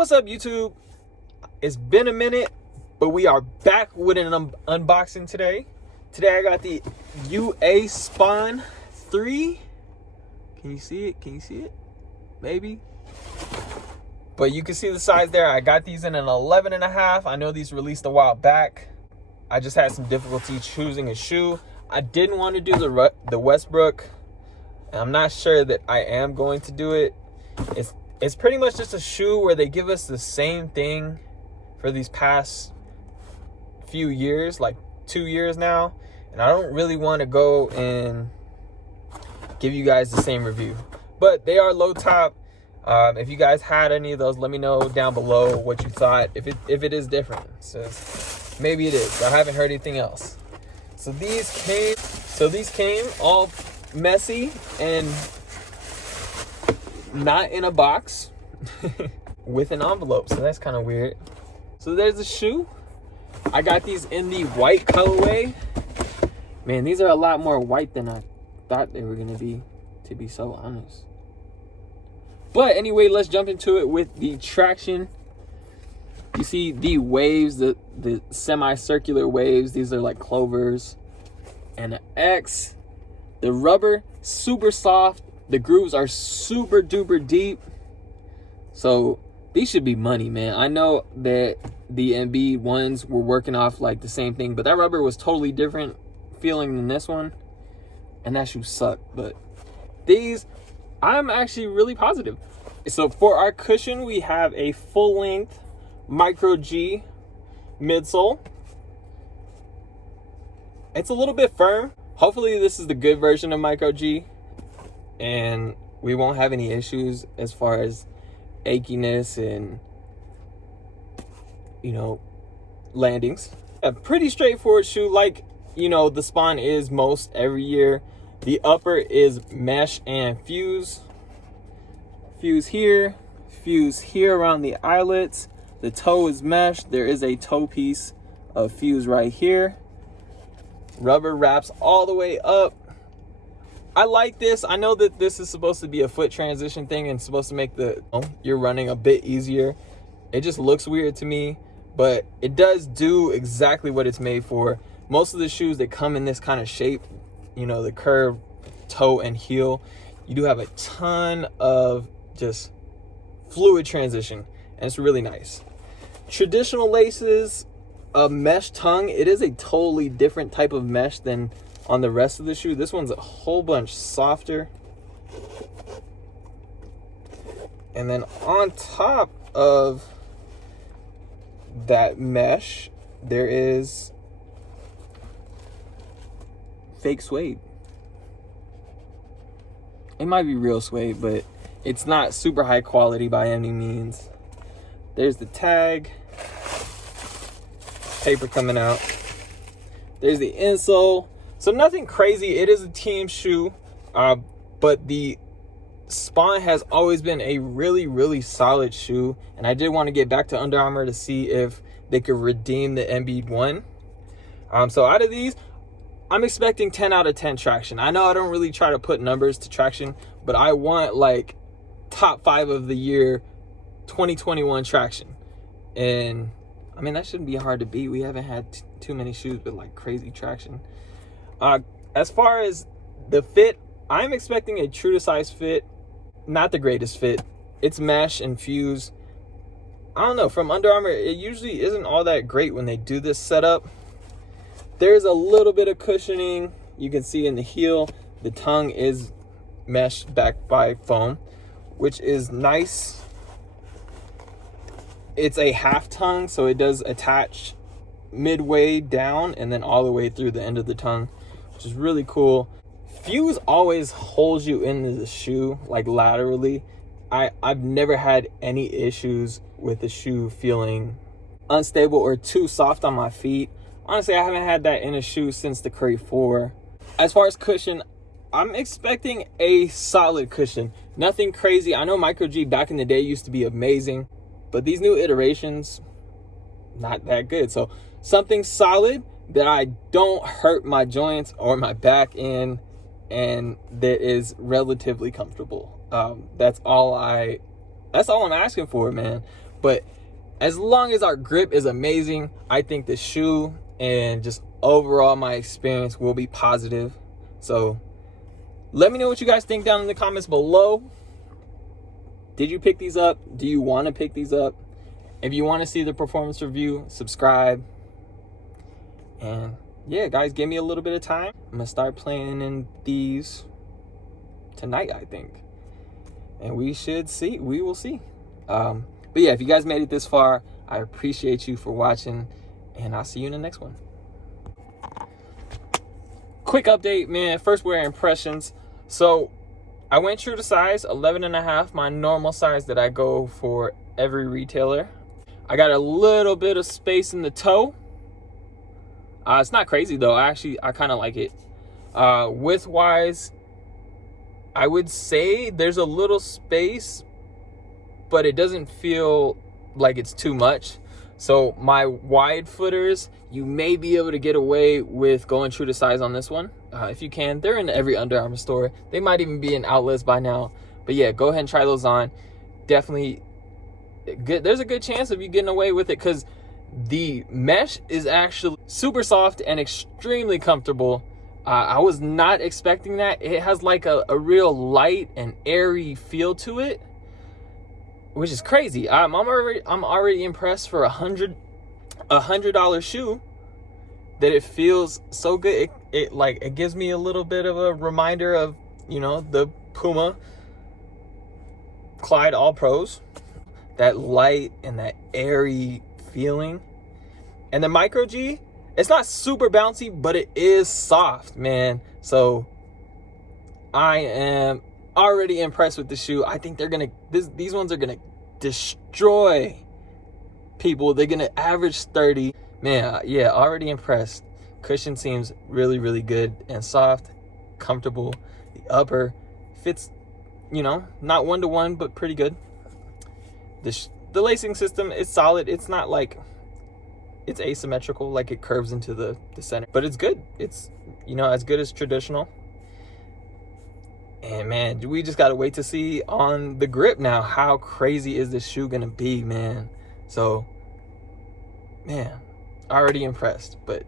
What's up, YouTube? It's been a minute, but we are back with an unboxing today. Today I got the UA Spawn 3. Can you see it? Can you see it? Maybe. But you can see the size there. I got these in an 11.5. I know these released a while back. I just had some difficulty choosing a shoe. I didn't want to do the Westbrook. And I'm not sure that I am going to do it. It's pretty much just a shoe where they give us the same thing for these past few years, like 2 years now. And I don't really want to go and give you guys the same review. But they are low top. If you guys had any of those, let me know down below what you thought. If it is different. So maybe it is. I haven't heard anything else. So these came all messy and not in a box with an envelope, so that's kind of weird. So there's the shoe. I got these in the white colorway. Man, these are a lot more white than I thought they were gonna be, to be so honest. But anyway, let's jump into it with the traction. You see the waves, the semicircular waves. These are like clovers and an X. The rubber, super soft. The grooves are super duper deep. So these should be money, man. I know that the Embiid ones were working off like the same thing, but that rubber was totally different feeling than this one. And that shoe sucked. But these, I'm actually really positive. So for our cushion, we have a full length Micro G midsole. It's a little bit firm. Hopefully this is the good version of Micro G. And we won't have any issues as far as achiness and, you know, landings. A pretty straightforward shoe, like, you know, the Spawn is most every year. The upper is mesh and fuse. Fuse here around the eyelets. The toe is mesh. There is a toe piece of fuse right here. Rubber wraps all the way up. I like this. I know that this is supposed to be a foot transition thing and supposed to make your running a bit easier. It just looks weird to me, but it does do exactly what it's made for. Most of the shoes that come in this kind of shape, you know, the curved toe and heel, you do have a ton of just fluid transition, and it's really nice. Traditional laces, a mesh tongue. It is a totally different type of mesh than on the rest of the shoe. This one's a whole bunch softer. And then on top of that mesh, there is fake suede. It might be real suede, but it's not super high quality by any means. There's the tag. Paper coming out. There's the insole. So nothing crazy. It is a team shoe, but the Spawn has always been a really, really solid shoe. And I did want to get back to Under Armour to see if they could redeem the Embiid one. So out of these, I'm expecting 10 out of 10 traction. I know I don't really try to put numbers to traction, but I want like top 5 of the year 2021 traction. And I mean, that shouldn't be hard to beat. We haven't had too many shoes with like crazy traction. As far as the fit, I'm expecting a true to size fit. Not the greatest fit. It's mesh and fuse. I don't know, from Under Armour, it usually isn't all that great when they do this setup. There's a little bit of cushioning. You can see in the heel, the tongue is meshed back by foam, which is nice. It's a half tongue, so it does attach midway down and then all the way through the end of the tongue, which is really cool. Fuse always holds you into the shoe, like laterally. I've never had any issues with the shoe feeling unstable or too soft on my feet. Honestly, I haven't had that in a shoe since the Curry 4. As far as cushion, I'm expecting a solid cushion. Nothing crazy. I know Micro G back in the day used to be amazing, but these new iterations, not that good. So something solid that I don't hurt my joints or my back in, and that is relatively comfortable. That's all I'm asking for, man. But as long as our grip is amazing, I think the shoe and just overall my experience will be positive. So let me know what you guys think down in the comments below. Did you pick these up? Do you want to pick these up? If you want to see the performance review, subscribe. And yeah, guys, give me a little bit of time. I'm going to start playing in these tonight, I think. And we will see. But yeah, if you guys made it this far, I appreciate you for watching. And I'll see you in the next one. Quick update, man. First wear impressions. So I went true to size, 11.5, my normal size that I go for every retailer. I got a little bit of space in the toe. It's not crazy though. I kind of like it. Width wise, I would say there's a little space, but it doesn't feel like it's too much. So my wide footers, you may be able to get away with going true to size on this one. If you can, they're in every Under Armour store. They might even be in outlets by now. But yeah, go ahead and try those on. Definitely good. There's a good chance of you getting away with it because the mesh is actually super soft and extremely comfortable. I was not expecting that. It has like a real light and airy feel to it, which is crazy. I'm already impressed for $100 shoe that it feels so good. It gives me a little bit of a reminder of, you know, the Puma Clyde All Pros, that light and that airy feeling. And the Micro G, it's not super bouncy, but it is soft, man. So I am already impressed with the shoe. I think these ones are gonna destroy people. They're gonna average 30. Man, yeah, already impressed. Cushion seems really, really good and soft, comfortable. The upper fits, you know, not 1-to-1, but pretty good. The lacing system is solid. It's not like it's asymmetrical, like it curves into the center, but it's good. It's, you know, as good as traditional. And man, we just gotta wait to see on the grip now. How crazy is this shoe gonna be, man? So, man, already impressed. But